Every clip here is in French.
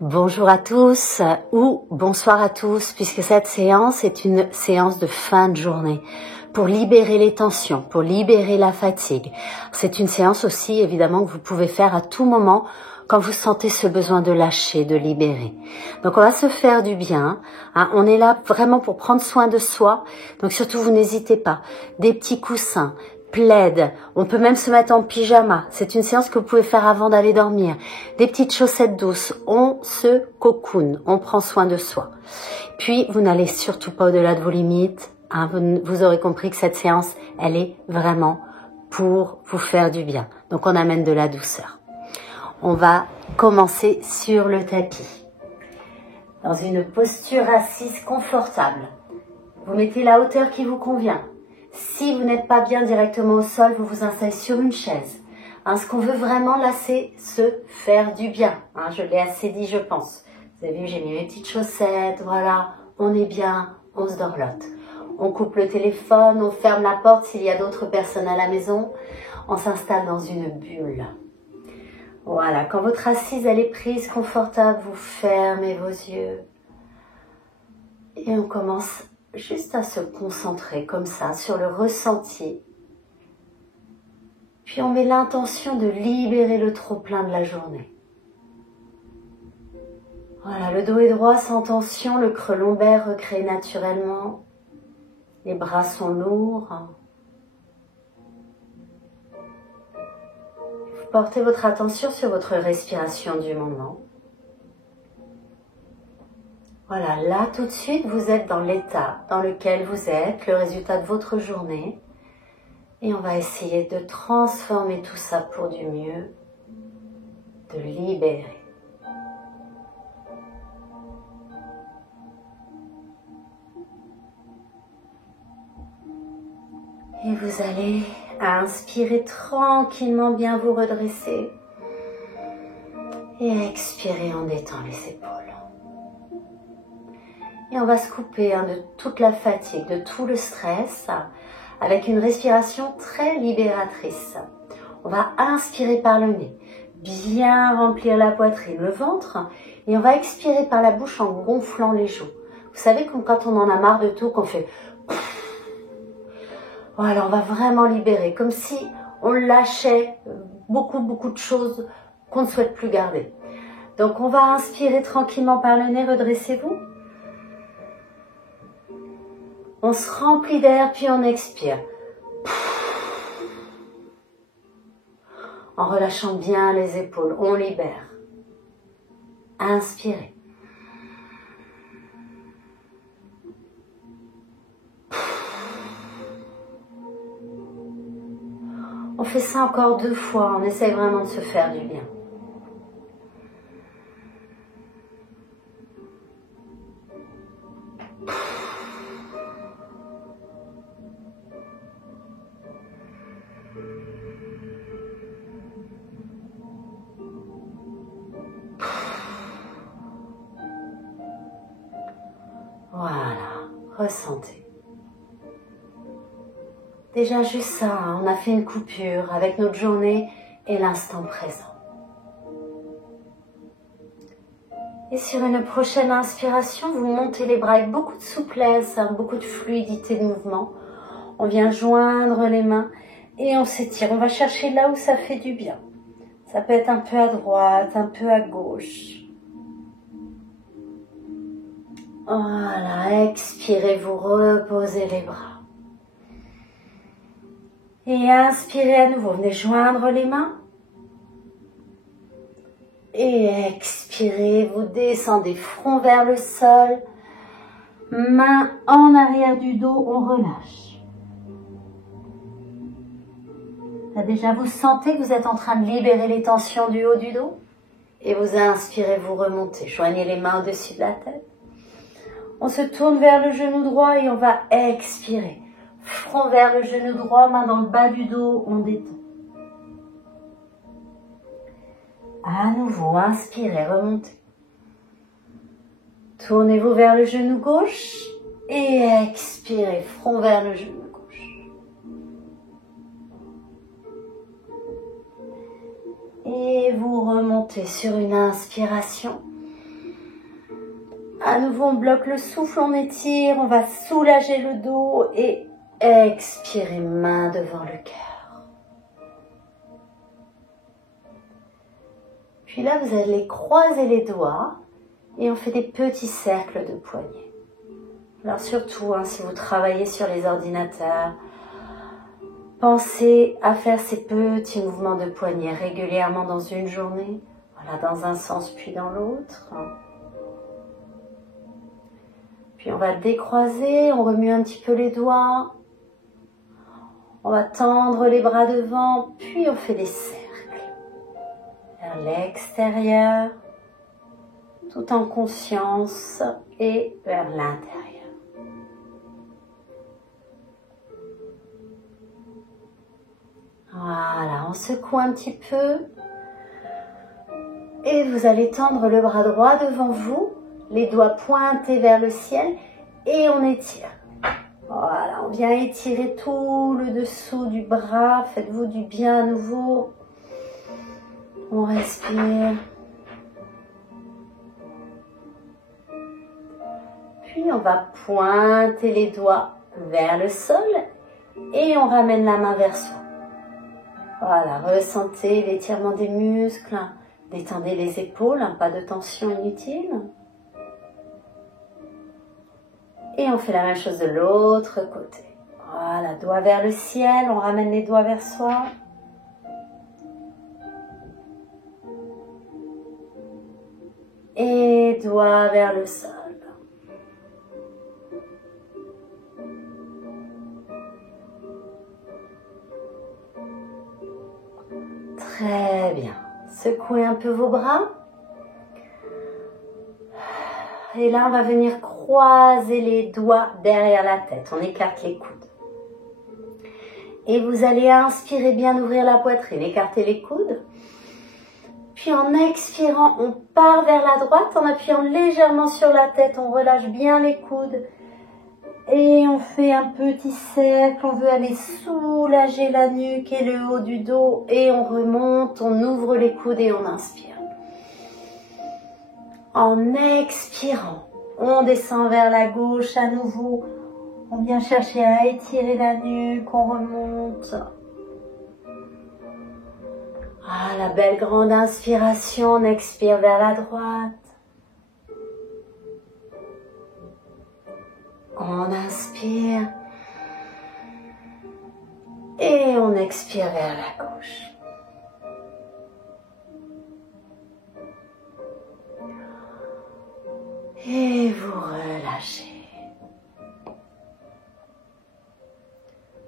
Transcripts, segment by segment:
Bonjour à tous ou bonsoir à tous, puisque cette séance est une séance de fin de journée pour libérer les tensions, pour libérer la fatigue. C'est une séance aussi évidemment que vous pouvez faire à tout moment quand vous sentez ce besoin de lâcher, de libérer. Donc on va se faire du bien, hein. On est là vraiment pour prendre soin de soi, donc surtout vous n'hésitez pas. Des petits coussins, plaid, on peut même se mettre en pyjama, c'est une séance que vous pouvez faire avant d'aller dormir, des petites chaussettes douces, on se cocoon, on prend soin de soi. Puis vous n'allez surtout pas au-delà de vos limites, hein, vous aurez compris que cette séance, elle est vraiment pour vous faire du bien, donc on amène de la douceur. On va commencer sur le tapis, dans une posture assise confortable. Vous mettez la hauteur qui vous convient. Si vous n'êtes pas bien directement au sol, vous vous installez sur une chaise. Hein, ce qu'on veut vraiment là, c'est se faire du bien. Hein, je l'ai assez dit, je pense. Vous avez vu, j'ai mis mes petites chaussettes, voilà. On est bien, on se dorlote. On coupe le téléphone, on ferme la porte s'il y a d'autres personnes à la maison. On s'installe dans une bulle. Voilà, quand votre assise elle est prise, confortable, vous fermez vos yeux. Et on commence juste à se concentrer comme ça sur le ressenti. Puis on met l'intention de libérer le trop-plein de la journée. Voilà, le dos est droit sans tension, le creux lombaire recrée naturellement. Les bras sont lourds. Vous portez votre attention sur votre respiration du moment. Voilà, là tout de suite, vous êtes dans l'état dans lequel vous êtes, le résultat de votre journée. Et on va essayer de transformer tout ça pour du mieux, de libérer. Et vous allez inspirer tranquillement, bien vous redresser. Et expirer en détendant les épaules. Et on va se couper de toute la fatigue, de tout le stress, avec une respiration très libératrice. On va inspirer par le nez, bien remplir la poitrine, le ventre, et on va expirer par la bouche en gonflant les joues. Vous savez, comme quand on en a marre de tout, qu'on fait... Voilà, on va vraiment libérer, comme si on lâchait beaucoup de choses qu'on ne souhaite plus garder. Donc on va inspirer tranquillement par le nez, redressez-vous. On se remplit d'air, puis on expire. En relâchant bien les épaules, on libère. Inspirez. On fait ça encore 2 fois, on essaie vraiment de se faire du bien. Voilà, ressentez. Déjà juste ça, on a fait une coupure avec notre journée et l'instant présent. Et sur une prochaine inspiration, vous montez les bras avec beaucoup de souplesse, beaucoup de fluidité de mouvement. On vient joindre les mains et on s'étire. On va chercher là où ça fait du bien. Ça peut être un peu à droite, un peu à gauche. Voilà, expirez, vous reposez les bras. Et inspirez à nouveau, venez joindre les mains. Et expirez, vous descendez front vers le sol. Main en arrière du dos, on relâche. Là déjà, vous sentez que vous êtes en train de libérer les tensions du haut du dos. Et vous inspirez, vous remontez. Joignez les mains au-dessus de la tête. On se tourne vers le genou droit et on va expirer. Front vers le genou droit, main dans le bas du dos, on détend. À nouveau, inspirez, remontez. Tournez-vous vers le genou gauche et expirez, front vers le genou gauche. Et vous remontez sur une inspiration. À nouveau, on bloque le souffle, on étire, on va soulager le dos et expirez, main devant le cœur. Puis là, vous allez croiser les doigts et on fait des petits cercles de poignets. Alors surtout, si vous travaillez sur les ordinateurs, pensez à faire ces petits mouvements de poignets régulièrement dans une journée. Voilà, dans un sens puis dans l'autre. Puis on va décroiser, on remue un petit peu les doigts. On va tendre les bras devant, puis on fait des cercles vers l'extérieur, tout en conscience et vers l'intérieur. Voilà, on secoue un petit peu et vous allez tendre le bras droit devant vous, les doigts pointés vers le ciel et on étire. Voilà, on vient étirer tout le dessous du bras, faites-vous du bien à nouveau. On respire. Puis on va pointer les doigts vers le sol et on ramène la main vers soi. Voilà, ressentez l'étirement des muscles, détendez les épaules, pas de tension inutile. Et on fait la même chose de l'autre côté. Voilà, doigts vers le ciel, on ramène les doigts vers soi. Et doigts vers le sol. Très bien. Secouez un peu vos bras. Et là, on va venir croiser les doigts derrière la tête. On écarte les coudes. Et vous allez inspirer, bien ouvrir la poitrine, écarter les coudes. Puis en expirant, on part vers la droite. En appuyant légèrement sur la tête, on relâche bien les coudes. Et on fait un petit cercle. On veut aller soulager la nuque et le haut du dos. Et on remonte, on ouvre les coudes et on inspire. En expirant, on descend vers la gauche à nouveau. On vient chercher à étirer la nuque, on remonte. Ah, la belle grande inspiration, on expire vers la droite. On inspire. Et on expire vers la gauche. Et vous relâchez.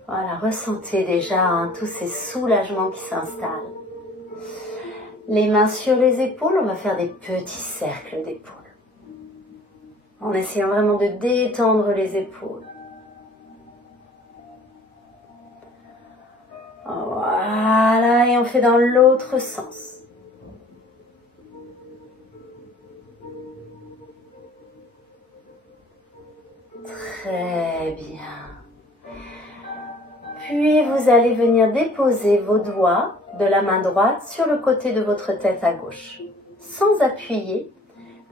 Voilà, ressentez déjà tous ces soulagements qui s'installent. Les mains sur les épaules, on va faire des petits cercles d'épaules. En essayant vraiment de détendre les épaules. Voilà, et on fait dans l'autre sens. Très bien. Puis vous allez venir déposer vos doigts de la main droite sur le côté de votre tête à gauche. Sans appuyer,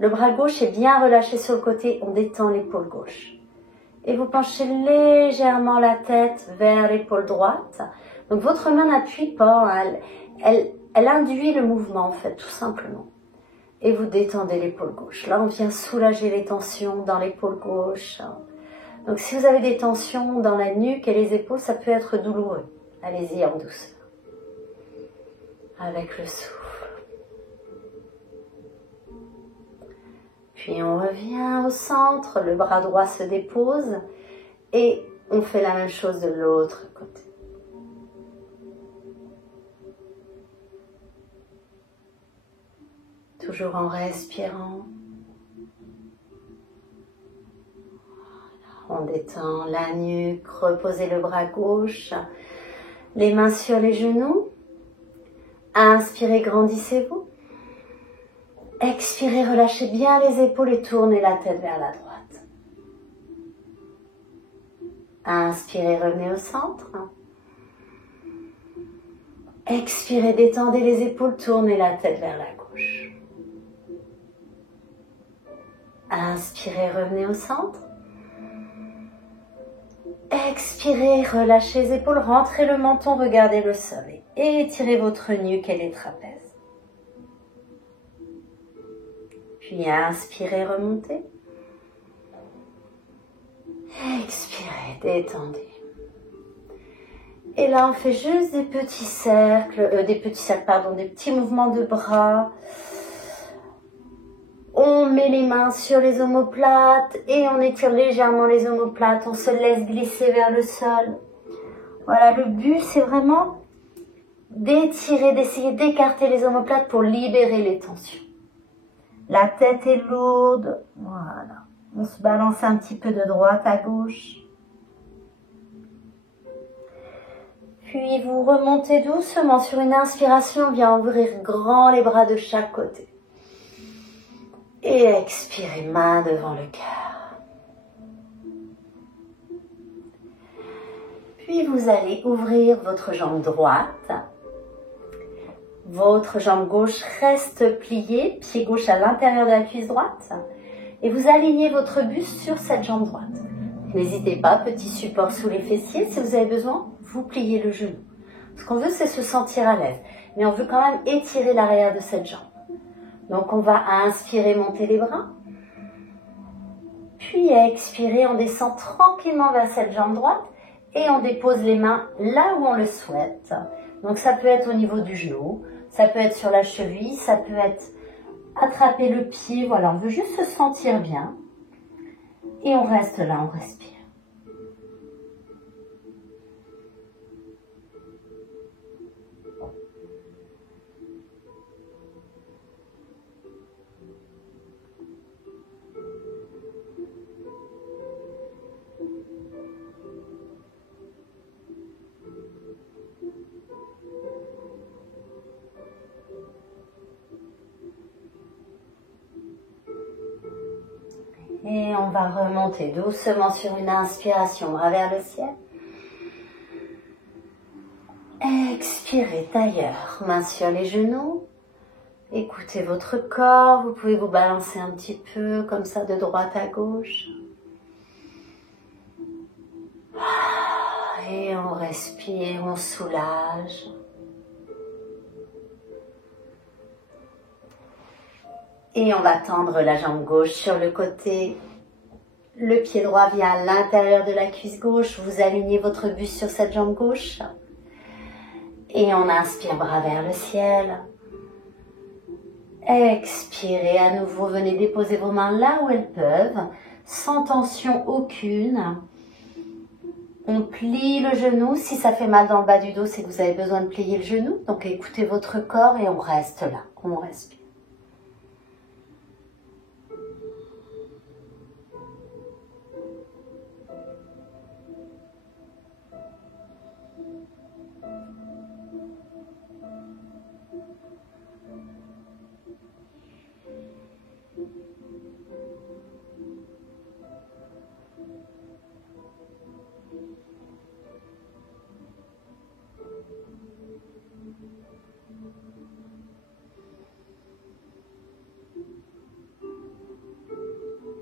le bras gauche est bien relâché sur le côté, on détend l'épaule gauche. Et vous penchez légèrement la tête vers l'épaule droite. Donc votre main n'appuie pas, elle induit le mouvement en fait, tout simplement. Et vous détendez l'épaule gauche. Là, on vient soulager les tensions dans l'épaule gauche. Donc si vous avez des tensions dans la nuque et les épaules, ça peut être douloureux. Allez-y en douceur. Avec le souffle. Puis on revient au centre, le bras droit se dépose et on fait la même chose de l'autre côté. Toujours en respirant. On détend la nuque, reposez le bras gauche, les mains sur les genoux. Inspirez, grandissez-vous. Expirez, relâchez bien les épaules et tournez la tête vers la droite. Inspirez, revenez au centre. Expirez, détendez les épaules, tournez la tête vers la gauche. Inspirez, revenez au centre. Expirez, relâchez les épaules, rentrez le menton, regardez le sol. Et étirez votre nuque et les trapèzes. Puis inspirez, remontez. Expirez, détendez. Et là, on fait juste des petits cercles, des petits mouvements de bras. On met les mains sur les omoplates et on étire légèrement les omoplates. On se laisse glisser vers le sol. Voilà, le but, c'est vraiment d'étirer, d'essayer d'écarter les omoplates pour libérer les tensions. La tête est lourde. Voilà. On se balance un petit peu de droite à gauche. Puis vous remontez doucement sur une inspiration. On vient ouvrir grand les bras de chaque côté. Et expirez, main devant le cœur. Puis vous allez ouvrir votre jambe droite. Votre jambe gauche reste pliée, pied gauche à l'intérieur de la cuisse droite. Et vous alignez votre buste sur cette jambe droite. N'hésitez pas, petit support sous les fessiers. Si vous avez besoin, vous pliez le genou. Ce qu'on veut, c'est se sentir à l'aise. Mais on veut quand même étirer l'arrière de cette jambe. Donc, on va inspirer, monter les bras. Puis, expirer, on descend tranquillement vers cette jambe droite. Et on dépose les mains là où on le souhaite. Donc, ça peut être au niveau du genou. Ça peut être sur la cheville. Ça peut être attraper le pied. Voilà, on veut juste se sentir bien. Et on reste là, on respire. Et on va remonter doucement sur une inspiration, bras vers le ciel. Expirez, tailleur, main sur les genoux. Écoutez votre corps, vous pouvez vous balancer un petit peu comme ça de droite à gauche. Et on respire, on soulage. Et on va tendre la jambe gauche sur le côté. Le pied droit vient à l'intérieur de la cuisse gauche. Vous alignez votre buste sur cette jambe gauche. Et on inspire, bras vers le ciel. Expirez à nouveau. Venez déposer vos mains là où elles peuvent, sans tension aucune. On plie le genou. Si ça fait mal dans le bas du dos, c'est que vous avez besoin de plier le genou. Donc écoutez votre corps et on reste là. On respire.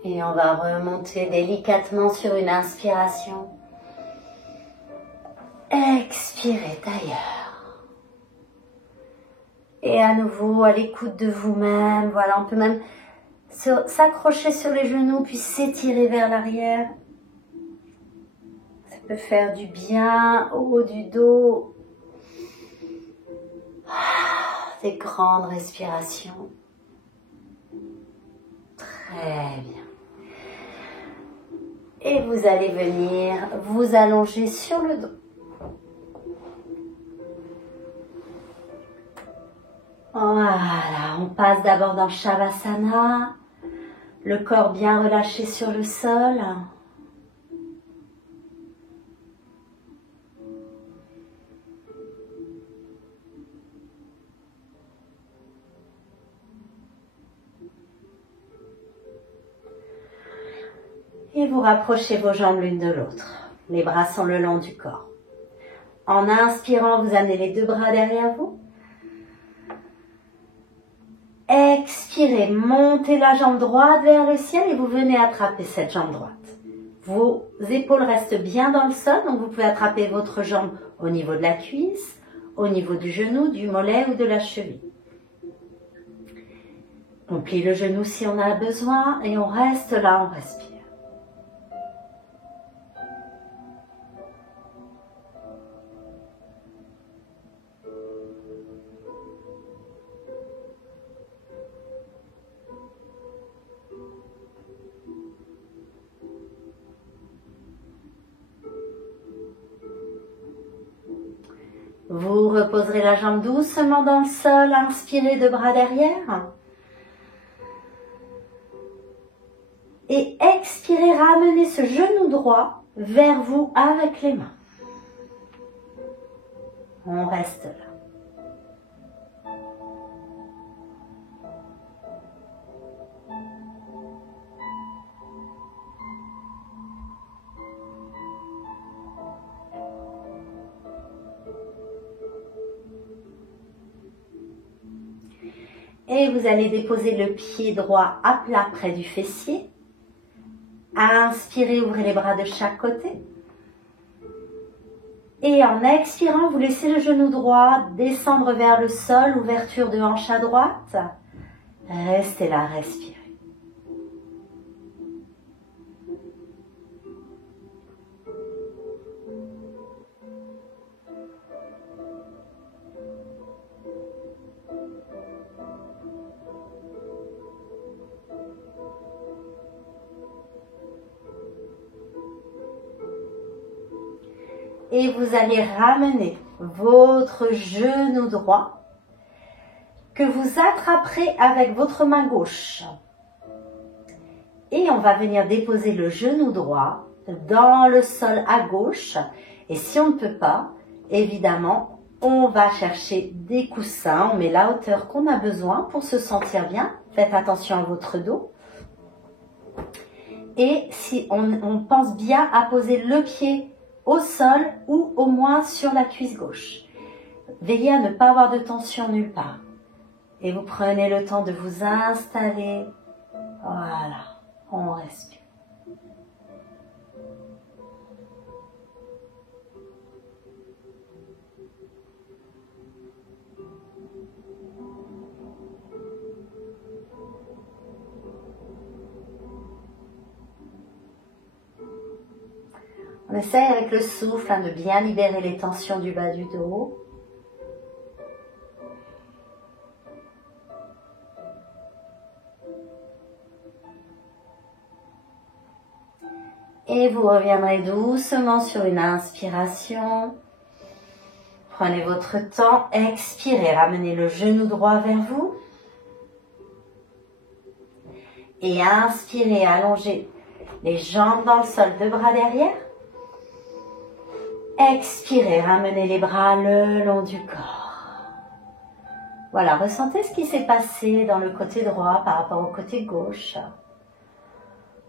Et on va remonter délicatement sur une inspiration. Expirez, tailleur. Et à nouveau, à l'écoute de vous-même. Voilà, on peut même s'accrocher sur les genoux, puis s'étirer vers l'arrière. Ça peut faire du bien au haut du dos. Des grandes respirations. Très bien. Et vous allez venir vous allonger sur le dos. Voilà, on passe d'abord dans Shavasana, le corps bien relâché sur le sol. Et vous rapprochez vos jambes l'une de l'autre. Les bras sont le long du corps. En inspirant, vous amenez les deux bras derrière vous. expirez, montez la jambe droite vers le ciel et vous venez attraper cette jambe droite. Vos épaules restent bien dans le sol, donc vous pouvez attraper votre jambe au niveau de la cuisse, au niveau du genou, du mollet ou de la cheville. On plie le genou si on a besoin et on reste là, on respire. Vous reposerez la jambe doucement dans le sol, inspirez de bras derrière. Et expirez, ramenez ce genou droit vers vous avec les mains. On reste là. Et vous allez déposer le pied droit à plat près du fessier. Inspirez, ouvrez les bras de chaque côté. Et en expirant, vous laissez le genou droit descendre vers le sol, ouverture de hanche à droite. Restez là, respirez. Et vous allez ramener votre genou droit que vous attraperez avec votre main gauche. Et on va venir déposer le genou droit dans le sol à gauche. Et si on ne peut pas, évidemment, on va chercher des coussins. On met la hauteur qu'on a besoin pour se sentir bien. Faites attention à votre dos. Et si on pense bien à poser le pied au sol ou au moins sur la cuisse gauche. Veillez à ne pas avoir de tension nulle part. Et vous prenez le temps de vous installer. Voilà, on respire. On essaie avec le souffle de bien libérer les tensions du bas du dos. Et vous reviendrez doucement sur une inspiration. Prenez votre temps, expirez, ramenez le genou droit vers vous. Et inspirez, allongez les jambes dans le sol, deux bras derrière. Expirez, ramenez les bras le long du corps. Voilà, ressentez ce qui s'est passé dans le côté droit par rapport au côté gauche.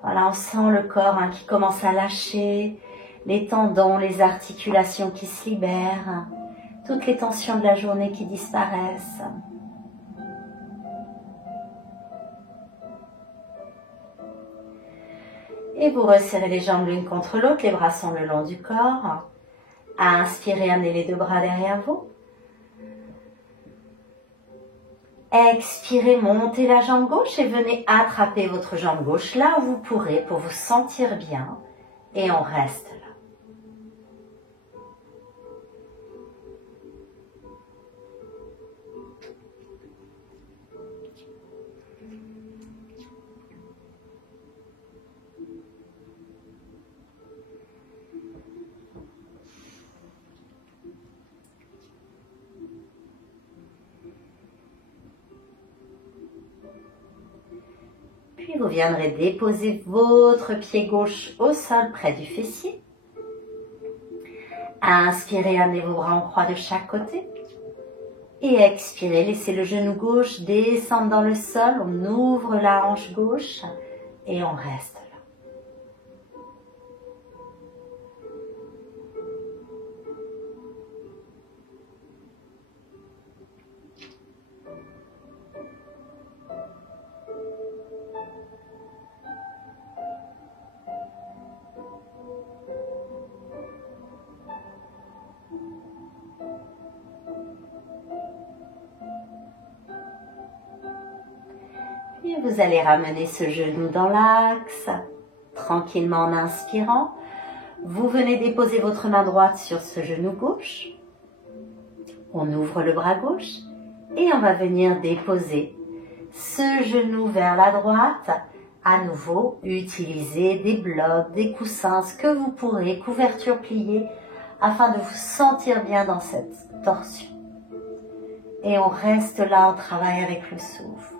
Voilà, on sent le corps qui commence à lâcher, les tendons, les articulations qui se libèrent, toutes les tensions de la journée qui disparaissent. Et vous resserrez les jambes l'une contre l'autre, les bras sont le long du corps. Inspirez, amenez les deux bras derrière vous. Expirez, montez la jambe gauche et venez attraper votre jambe gauche là où vous pourrez pour vous sentir bien. Et on reste là. Puis vous viendrez déposer votre pied gauche au sol près du fessier. Inspirez, amenez vos bras en croix de chaque côté. Et expirez, laissez le genou gauche descendre dans le sol. On ouvre la hanche gauche et on reste là. Et vous allez ramener ce genou dans l'axe, tranquillement en inspirant. Vous venez déposer votre main droite sur ce genou gauche. On ouvre le bras gauche et on va venir déposer ce genou vers la droite. À nouveau, utilisez des blocs, des coussins, ce que vous pourrez, couverture pliée, afin de vous sentir bien dans cette torsion. Et on reste là, on travaille avec le souffle.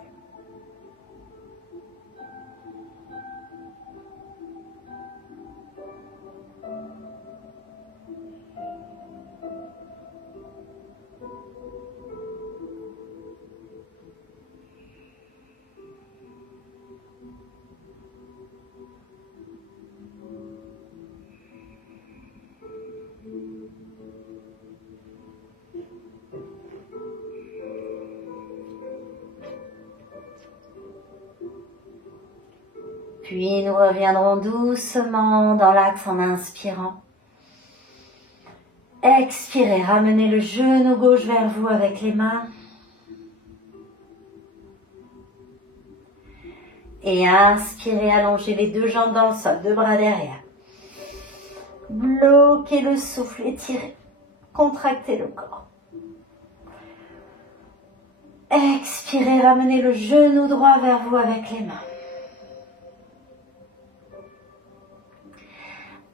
Puis nous reviendrons doucement dans l'axe en inspirant. Expirez, ramenez le genou gauche vers vous avec les mains. Et inspirez, allongez les deux jambes dans le sol, deux bras derrière. Bloquez le souffle, étirez, contractez le corps. Expirez, ramenez le genou droit vers vous avec les mains.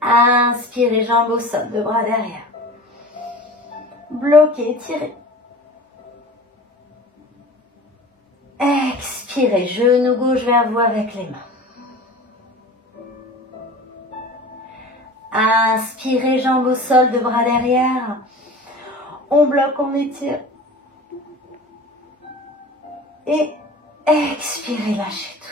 Inspirez, jambes au sol, deux bras derrière. Bloquez, étirez. Expirez, genou gauche vers vous avec les mains. Inspirez, jambes au sol, deux bras derrière. On bloque, on étire. Et expirez, lâchez tout.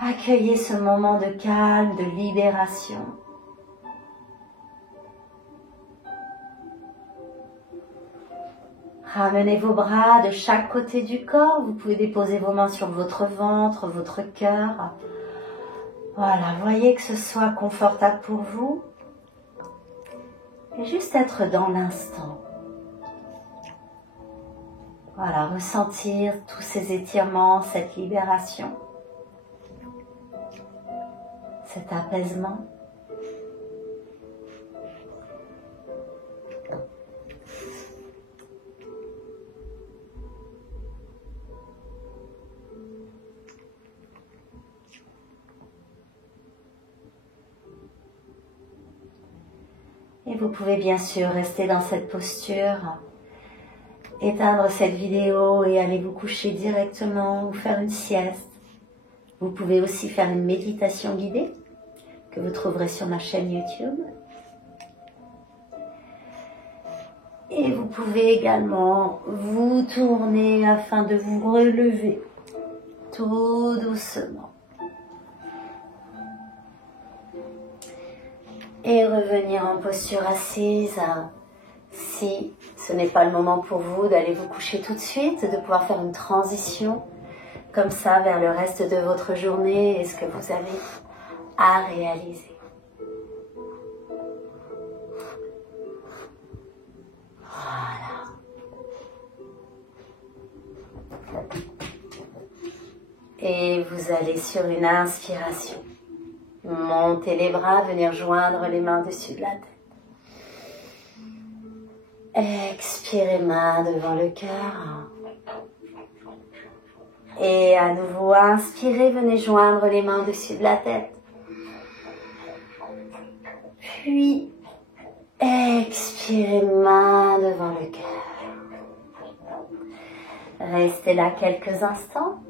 Accueillez ce moment de calme, de libération. Ramenez vos bras de chaque côté du corps. Vous pouvez déposer vos mains sur votre ventre, votre cœur. Voilà, voyez que ce soit confortable pour vous. Et juste être dans l'instant. Voilà, ressentir tous ces étirements, cette libération. Cet apaisement. Et vous pouvez bien sûr rester dans cette posture, éteindre cette vidéo et aller vous coucher directement ou faire une sieste. Vous pouvez aussi faire une méditation guidée que vous trouverez sur ma chaîne YouTube. Et vous pouvez également vous tourner afin de vous relever tout doucement. Et revenir en posture assise si ce n'est pas le moment pour vous d'aller vous coucher tout de suite, de pouvoir faire une transition comme ça vers le reste de votre journée et ce que vous avez à réaliser. Voilà. Et vous allez sur une inspiration. Montez les bras, venir joindre les mains dessus de la tête. Expirez, main devant le cœur. Et à nouveau, inspirez, venez joindre les mains au-dessus de la tête. Puis, expirez, main devant le cœur. Restez là quelques instants.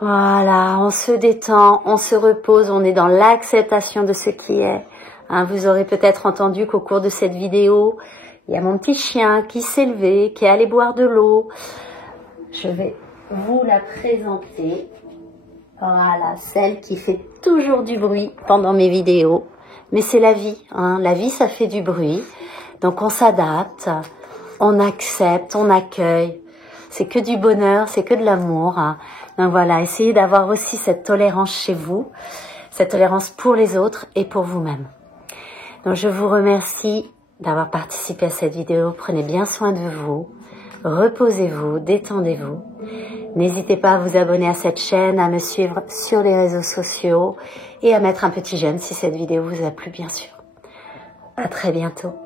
Voilà, on se détend, on se repose, on est dans l'acceptation de ce qui est. Vous aurez peut-être entendu qu'au cours de cette vidéo, il y a mon petit chien qui s'est levé, qui est allé boire de l'eau. Je vais vous la présenter. Voilà, celle qui fait toujours du bruit pendant mes vidéos. Mais c'est la vie, La vie, ça fait du bruit. Donc on s'adapte, on accepte, on accueille. C'est que du bonheur, c'est que de l'amour. Donc voilà, essayez d'avoir aussi cette tolérance chez vous. cette tolérance pour les autres et pour vous-même. Donc je vous remercie d'avoir participé à cette vidéo. Prenez bien soin de vous, reposez-vous, détendez-vous. N'hésitez pas à vous abonner à cette chaîne, à me suivre sur les réseaux sociaux et à mettre un petit j'aime si cette vidéo vous a plu, bien sûr. À très bientôt.